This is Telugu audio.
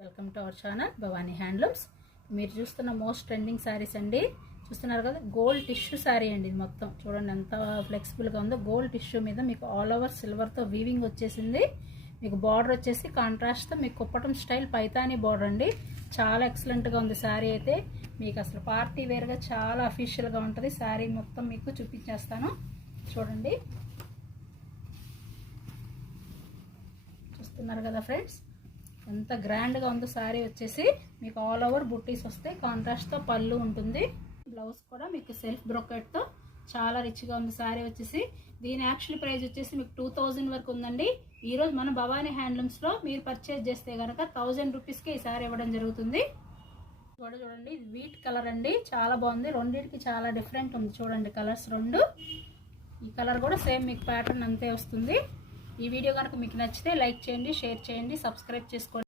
Welcome to our channel Bhavani handlooms. మీరు చూస్తున్న మోస్ట్ ట్రెండింగ్ శారీస్ అండి. చూస్తున్నారు కదా, గోల్డ్ టిష్యూ శారీ అండి. ఇది మొత్తం చూడండి ఎంత ఫ్లెక్సిబుల్గా ఉందో. గోల్డ్ టిష్యూ మీద మీకు ఆల్ ఓవర్ సిల్వర్తో వీవింగ్ వచ్చేసింది. మీకు బార్డర్ వచ్చేసి కాంట్రాస్ట్తో మీకు కుప్పటం స్టైల్ పైతానీ బార్డర్ అండి. చాలా ఎక్సలెంట్గా ఉంది శారీ అయితే. మీకు అసలు పార్టీ వేర్గా చాలా అఫీషియల్గా ఉంటుంది. శారీ మొత్తం మీకు చూపించేస్తాను చూడండి. చూస్తున్నారు కదా ఫ్రెండ్స్, ఎంత గ్రాండ్గా ఉందో శారీ వచ్చేసి. మీకు ఆల్ ఓవర్ బుట్టీస్ వస్తాయి. కాంట్రాస్ట్తో పళ్ళు ఉంటుంది. బ్లౌజ్ కూడా మీకు సెల్ఫ్ బ్రోకెట్తో చాలా రిచ్గా ఉంది శారీ వచ్చేసి. దీని యాక్చువల్ ప్రైస్ వచ్చేసి మీకు 2000 వరకు ఉందండి. ఈరోజు మన భవానీ హ్యాండ్లూమ్స్లో మీరు పర్చేజ్ చేస్తే కనుక 1000 రూపీస్కి ఈ శారీ ఇవ్వడం జరుగుతుంది. చూడండి, ఇది వీట్ కలర్ అండి. చాలా బాగుంది. రెండింటికి చాలా డిఫరెంట్ ఉంది. చూడండి కలర్స్ రెండు. ఈ కలర్ కూడా సేమ్ మీకు ప్యాటర్న్ అంతే వస్తుంది. ఈ వీడియో కనుక మీకు నచ్చితే లైక్ చేయండి, షేర్ చేయండి, సబ్స్క్రైబ్ చేసుకోండి.